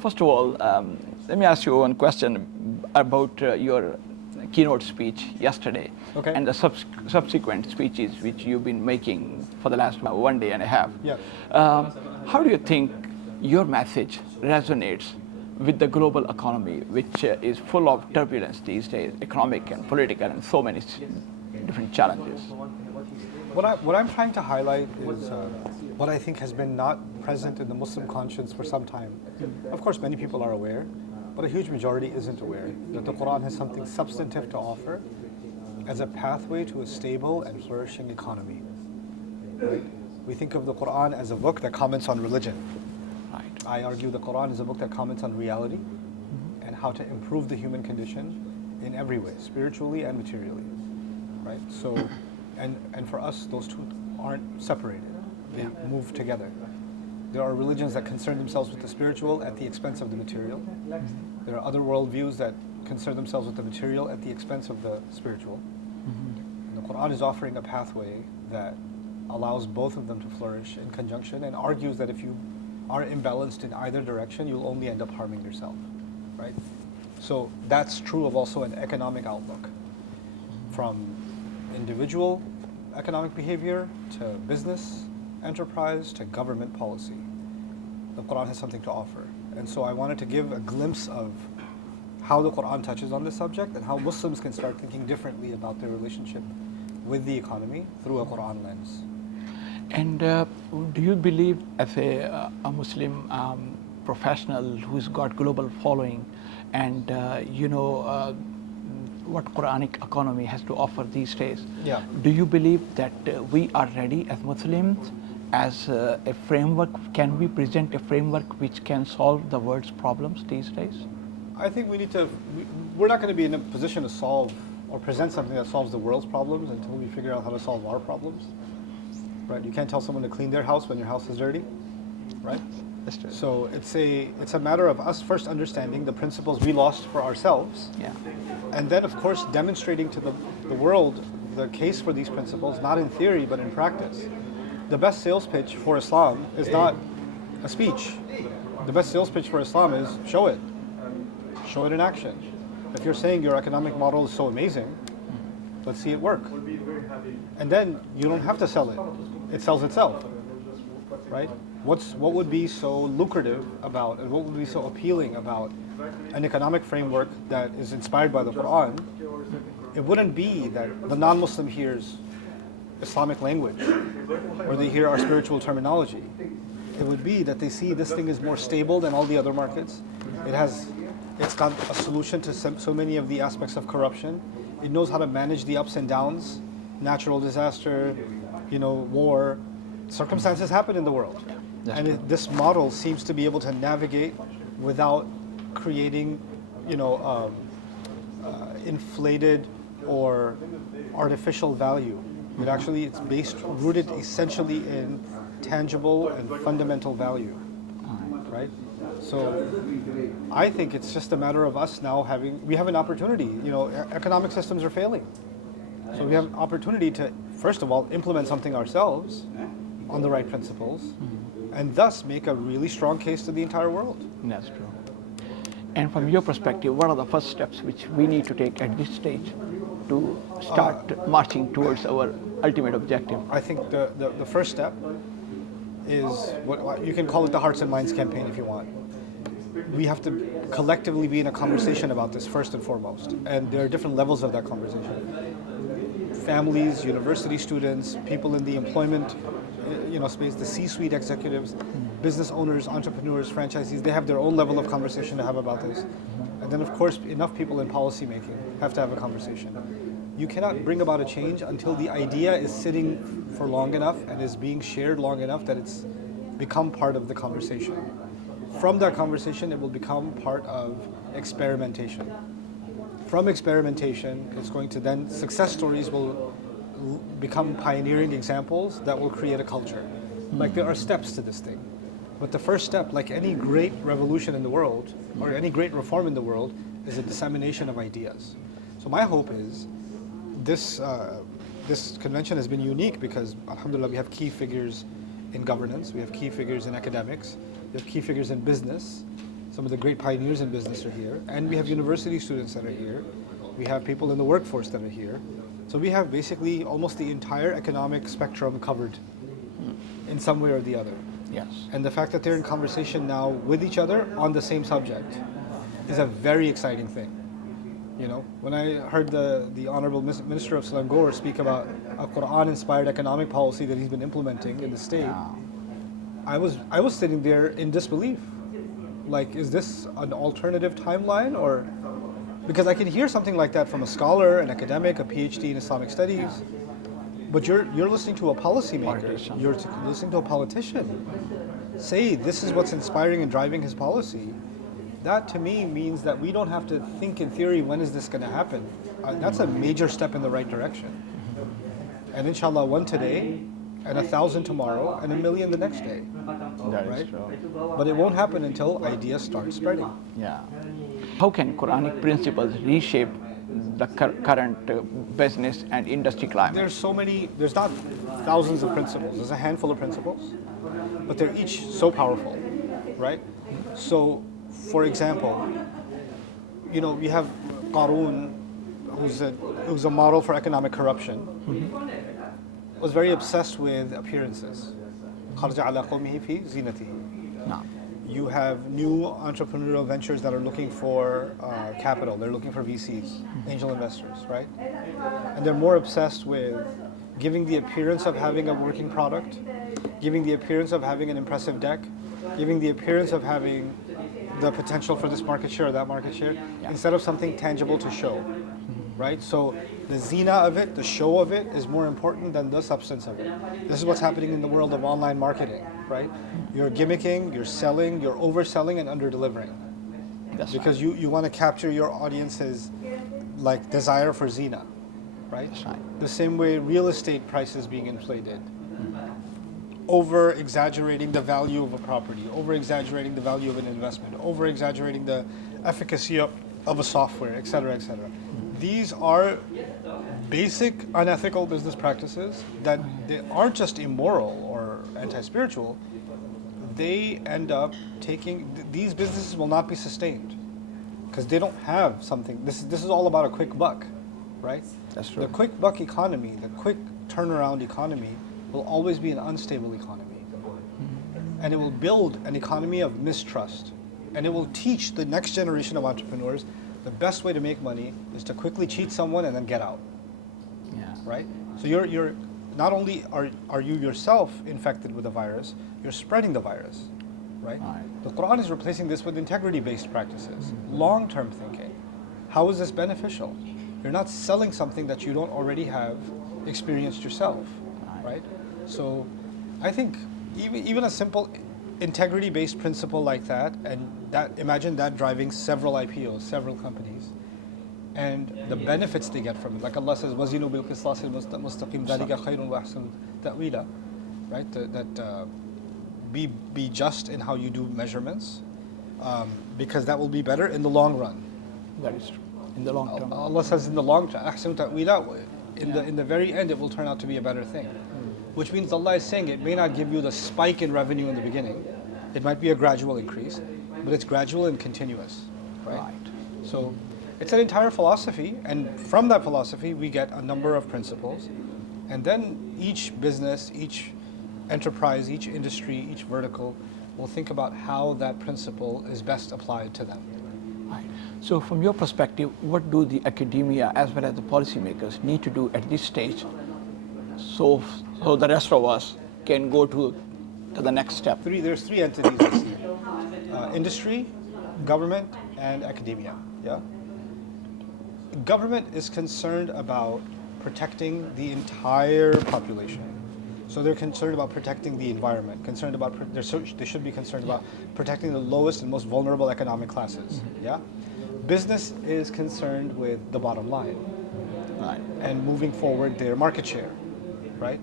First of all, let me ask you one question about your keynote speech yesterday Okay. and the subsequent speeches which you've been making for the last 1 day and a half. Yeah. How do you think your message resonates with the global economy, which is full of turbulence these days, economic and political, and so many different challenges? What I'm trying to highlight is what I think has been not present in the Muslim conscience for some time. Of course, many people are aware, but a huge majority isn't aware that the Quran has something substantive to offer as a pathway to a stable and flourishing economy. Right? We think of the Quran as a book that comments on religion. Right. I argue the Quran is a book that comments on reality and how to improve the human condition in every way, spiritually and materially. Right? So, and for us, those two aren't separated. They move together. There are religions that concern themselves with the spiritual at the expense of the material. There are other worldviews that concern themselves with the material at the expense of the spiritual. And the Quran is offering a pathway that allows both of them to flourish in conjunction and argues that if you are imbalanced in either direction, you'll only end up harming yourself, right? So that's true of also an economic outlook, from individual economic behavior to business, enterprise to government policy. The Quran has something to offer. And so I wanted to give a glimpse of how the Quran touches on this subject and how Muslims can start thinking differently about their relationship with the economy through a Quran lens. And do you believe, as a Muslim professional who's got global following, and what Quranic economy has to offer these days? Yeah. Do you believe that we are ready as Muslims, as a framework? Can we present a framework which can solve the world's problems these days? I think we're not going to be in a position to solve or present something that solves the world's problems until we figure out how to solve our problems. Right? You can't tell someone to clean their house when your house is dirty, right? That's true. So it's a matter of us first understanding the principles we lost for ourselves, Yeah. and then of course demonstrating to the world the case for these principles, not in theory but in practice. The best sales pitch for Islam is not a speech. The best sales pitch for Islam is show it in action. If you're saying your economic model is so amazing, let's see it work. And then you don't have to sell it. It sells itself, right? What would be so lucrative about, and what would be so appealing about an economic framework that is inspired by the Quran? It wouldn't be that the non-Muslim hears Islamic language or they hear our spiritual terminology. It would be that they see this thing is more stable than all the other markets. It's got a solution to so many of the aspects of corruption. It knows how to manage the ups and downs, natural disaster, war. Circumstances happen in the world. And this model seems to be able to navigate without creating, inflated or artificial value. It's rooted essentially in tangible and fundamental value, right? So I think it's just a matter of us now we have an opportunity. Economic systems are failing. So we have an opportunity to, first of all, implement something ourselves on the right principles, and thus make a really strong case to the entire world. That's true. And from your perspective, what are the first steps which we need to take at this stage to start marching towards our ultimate objective? I think the first step is what you can call it the Hearts and Minds campaign if you want. We have to collectively be in a conversation about this first and foremost. And there are different levels of that conversation. Families, university students, people in the employment space, the C-suite executives, business owners, entrepreneurs, franchisees, they have their own level of conversation to have about this. And then of course, enough people in policy making have to have a conversation. You cannot bring about a change until the idea is sitting for long enough and is being shared long enough that it's become part of the conversation. From that conversation, it will become part of experimentation. From experimentation, it's going to then, success stories will become pioneering examples that will create a culture. Like there are steps to this thing. But the first step, like any great revolution in the world, or any great reform in the world, is a dissemination of ideas. So my hope is, this convention has been unique because, alhamdulillah, we have key figures in governance, we have key figures in academics, we have key figures in business. Some of the great pioneers in business are here. And we have university students that are here. We have people in the workforce that are here. So we have basically almost the entire economic spectrum covered in some way or the other. Yes. And the fact that they're in conversation now with each other on the same subject is a very exciting thing. You know, when I heard the Honorable Minister of Selangor speak about a Quran-inspired economic policy that he's been implementing in the state, Yeah. I was sitting there in disbelief. Like, is this an alternative timeline, or because I can hear something like that from a scholar, an academic, a PhD in Islamic studies, but you're listening to a policymaker, Politician. you're listening to a politician say this is what's inspiring and driving his policy. That to me means that we don't have to think in theory, when is this going to happen? That's a major step in the right direction. And inshallah, one today, and 1,000 tomorrow, and 1,000,000 the next day. That is Right? true. But it won't happen until ideas start spreading. Yeah. How can Quranic principles reshape the current business and industry climate? There's not thousands of principles, there's a handful of principles, but they're each so powerful, right? So, for example, you know, we have Qarun, who's a model for economic corruption, was very obsessed with appearances. خرج على قومه في زينته. No. You have new entrepreneurial ventures that are looking for capital. They're looking for VCs, angel investors, right? And they're more obsessed with giving the appearance of having a working product, giving the appearance of having an impressive deck, giving the appearance of having the potential for this market share or that market share, instead of something tangible to show, right? So the zina of it, the show of it, is more important than the substance of it. This is what's happening in the world of online marketing, right? You're gimmicking, you're selling, you're overselling and under-delivering. That's Because you want to capture your audience's like desire for zina, right? That's right. The same way real estate prices being inflated, over exaggerating the value of a property, over exaggerating the value of an investment, over exaggerating the efficacy of a software, et cetera, et cetera. These are basic unethical business practices that they aren't just immoral or anti-spiritual. They end up these businesses will not be sustained because they don't have something. This is all about a quick buck, right? That's true. The quick buck economy, the quick turnaround economy, will always be an unstable economy. And it will build an economy of mistrust. And it will teach the next generation of entrepreneurs the best way to make money is to quickly cheat someone and then get out, Yeah. right? So you're not only are you yourself infected with the virus, you're spreading the virus, right? Right. The Quran is replacing this with integrity-based practices, long-term thinking. How is this beneficial? You're not selling something that you don't already have experienced yourself, right? So I think even a simple integrity-based principle like that, and imagine that driving several IPOs, several companies, and the benefits they get from it. Like Allah says, وَزِنُوا بِالْقِسْطَاسِ الْمُسْتَقِيمِ ذَلِكَ خَيْرٌ وَأَحْسَنُ تَأْوِيلًا, right? Be just in how you do measurements, because that will be better in the long run. That is true. In the long term. Allah says in the long term, أَحْسَنُ تَأْوِيلًا, in the very end, it will turn out to be a better thing. Which means Allah is saying it may not give you the spike in revenue in the beginning. It might be a gradual increase, but it's gradual and continuous, right? Right. So it's an entire philosophy, and from that philosophy, we get a number of principles. And then each business, each enterprise, each industry, each vertical will think about how that principle is best applied to them. Right. So from your perspective, what do the academia as well as the policymakers need to do at this stage so the rest of us can go to the next step? There's three entities: industry, government, and academia. Yeah. Government is concerned about protecting the entire population. So they're concerned about protecting the environment, they should be concerned about protecting the lowest and most vulnerable economic classes. Yeah. Business is concerned with the bottom line, Right. and moving forward their market share, right?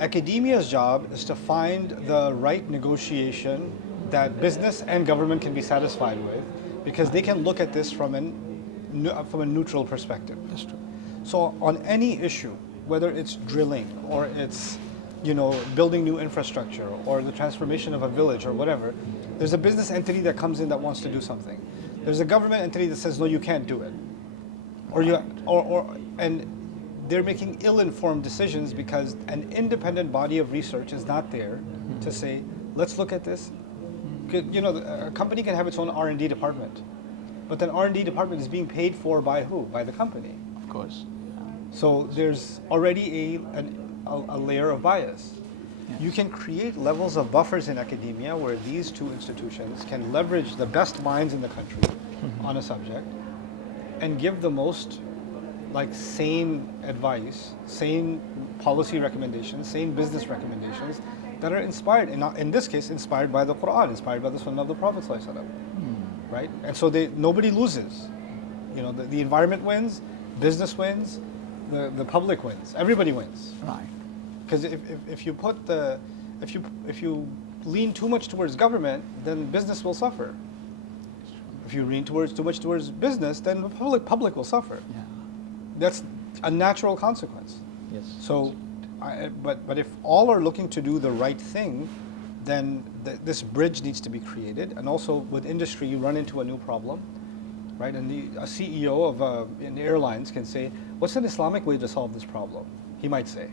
Academia's job is to find the right negotiation that business and government can be satisfied with, because they can look at this from a neutral perspective. That's true. So on any issue, whether it's drilling or it's building new infrastructure or the transformation of a village or whatever, there's a business entity that comes in that wants to do something. There's a government entity that says, no, you can't do it. And they're making ill-informed decisions because an independent body of research is not there to say, let's look at this. A company can have its own R&D department, but that R&D department is being paid for by who? By the company. Of course. So there's already a layer of bias. Yes. You can create levels of buffers in academia where these two institutions can leverage the best minds in the country on a subject and give the most sane advice, sane policy recommendations, sane business recommendations that are inspired, in this case, inspired by the Quran, inspired by the Sunnah of the Prophet ﷺ, right? And so nobody loses. The environment wins, business wins, the public wins, everybody wins. Right. Because if you lean too much towards government, then business will suffer. If you lean too much towards business, then the public will suffer. Yeah. That's a natural consequence. Yes. So, but if all are looking to do the right thing, then this bridge needs to be created. And also with industry, you run into a new problem, right? And a CEO of in airlines can say, "What's an Islamic way to solve this problem?" He might say,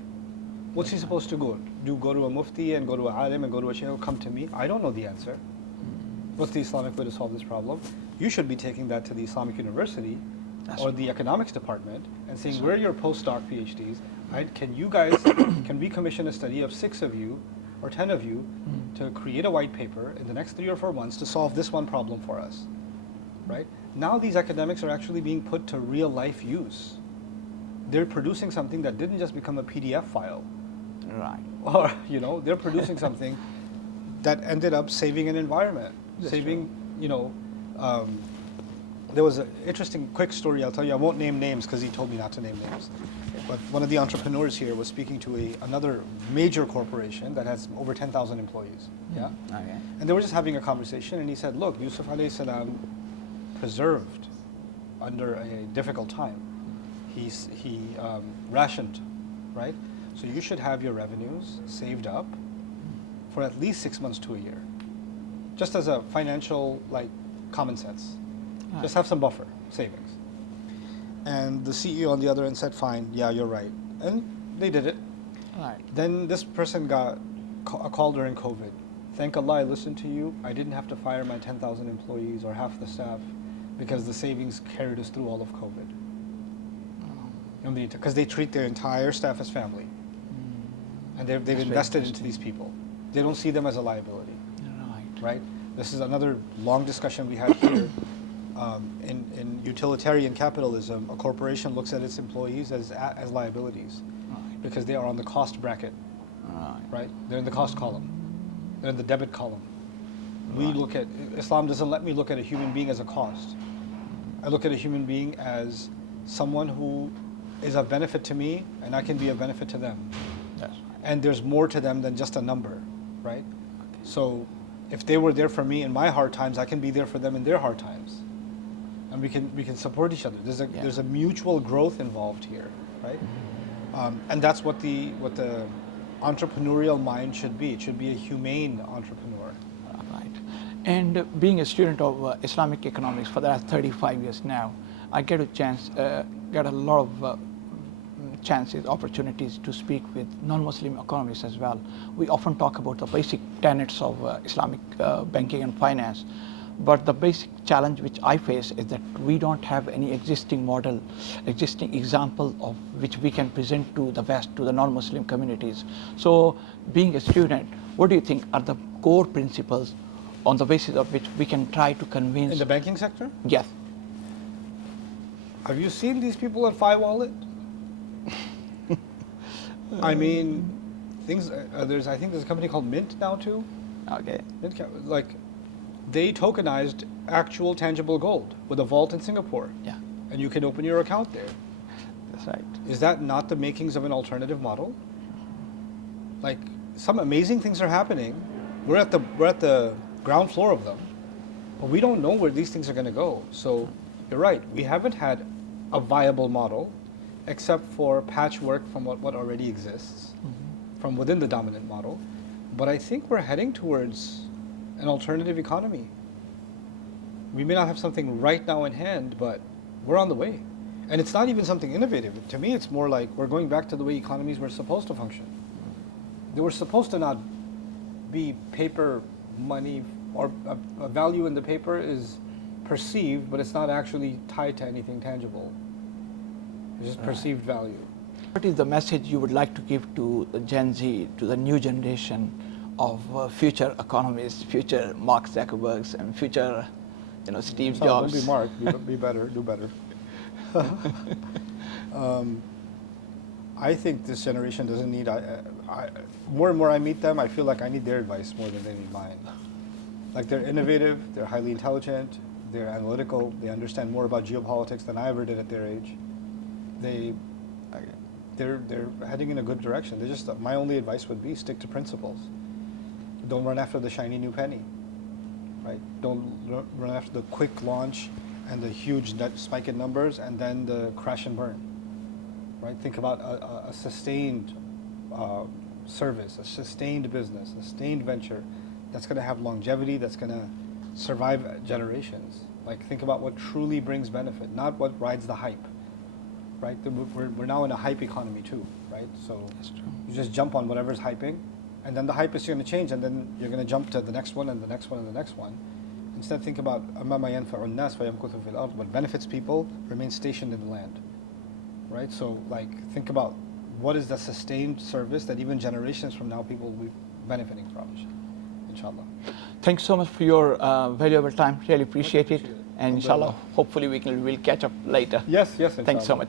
"What's he supposed to do? Go to a mufti and go to a alim and go to a shaykh? Come to me? I don't know the answer. What's the Islamic way to solve this problem? You should be taking that to the Islamic University." Or the economics department and saying, where are your postdoc PhDs? Right? Can we commission a study of 6 of you or 10 of you to create a white paper in the next 3 or 4 months to solve this one problem for us? Right? Now these academics are actually being put to real life use. They're producing something that didn't just become a PDF file. Right. Or, they're producing something that ended up saving an environment, there was an interesting quick story I'll tell you. I won't name names because he told me not to name names. But one of the entrepreneurs here was speaking to another major corporation that has over 10,000 employees. Yeah. Okay. And they were just having a conversation, and he said, "Look, Yusuf alayhi salam preserved under a difficult time. He rationed, right? So you should have your revenues saved up for at least 6 months to a year, just as a financial common sense." Right. Just have some buffer, savings. And the CEO on the other end said, fine, yeah, you're right. And they did it. Right. Then this person got a call during COVID. Thank Allah I listened to you. I didn't have to fire my 10,000 employees or half the staff because the savings carried us through all of COVID. Because they treat their entire staff as family. And they've invested into these people. They don't see them as a liability. Right? This is another long discussion we had here. In utilitarian capitalism, a corporation looks at its employees as liabilities because they are on the cost bracket, right? They're in the cost column. They're in the debit column. Islam doesn't let me look at a human being as a cost. I look at a human being as someone who is of benefit to me and I can be of benefit to them. Yes. And there's more to them than just a number, right? So if they were there for me in my hard times, I can be there for them in their hard times. And we can support each other. There's a mutual growth involved here, right? And that's what the entrepreneurial mind should be. It should be a humane entrepreneur. Right. And being a student of Islamic economics for the last 35 years now, I get a lot of opportunities to speak with non-Muslim economists as well. We often talk about the basic tenets of Islamic banking and finance. But the basic challenge which I face is that we don't have any existing example of which we can present to the West, to the non-Muslim communities. So being a student, what do you think are the core principles on the basis of which we can try to convince... In the banking sector? Yes. Have you seen these people at Fi Wallet? I mean, I think there's a company called Mint now too. Okay. They tokenized actual tangible gold with a vault in Singapore. Yeah. And you can open your account there. That's right. Is that not the makings of an alternative model? Some amazing things are happening. We're at the ground floor of them, but we don't know where these things are going to go. So you're right. We haven't had a viable model except for patchwork from what already exists. from within the dominant model. But I think we're heading towards an alternative economy. We may not have something right now in hand, but we're on the way. And it's not even something innovative. To me, it's more like we're going back to the way economies were supposed to function. They were supposed to not be paper money, or a value in the paper is perceived, but it's not actually tied to anything tangible. It's just perceived value. What is the message you would like to give to the Gen Z, to the new generation of future economists, future Mark Zuckerbergs, and future, Steve Jobs? Don't be Mark. Be better. Do better. I think this generation doesn't need. More and more I meet them, I feel like I need their advice more than they need mine. Like, they're innovative, they're highly intelligent, they're analytical, they understand more about geopolitics than I ever did at their age. They're heading in a good direction. My only advice would be stick to principles. Don't run after the shiny new penny, right? Don't run after the quick launch and the huge spike in numbers and then the crash and burn, right? Think about a sustained service, a sustained business, a sustained venture that's going to have longevity, that's going to survive generations. Like, think about what truly brings benefit, not what rides the hype, right? We're now in a hype economy too, right? So That's true. you just jump on whatever's hyping, and then the hype is going to change, and then you're going to jump to the next one and the next one and the next one. Instead, think about أَمَّا مَا يَنْفَعُ النَّاسَ فَيَمْكُثُ فِي الْأَرْضِ. What benefits people remains stationed in the land, right? So, like, think about what is the sustained service that even generations from now people will be benefiting from, inshallah. Thanks so much for your valuable time. Really appreciate it. And inshallah, hopefully we'll catch up later. Yes, inshallah. Thanks so much.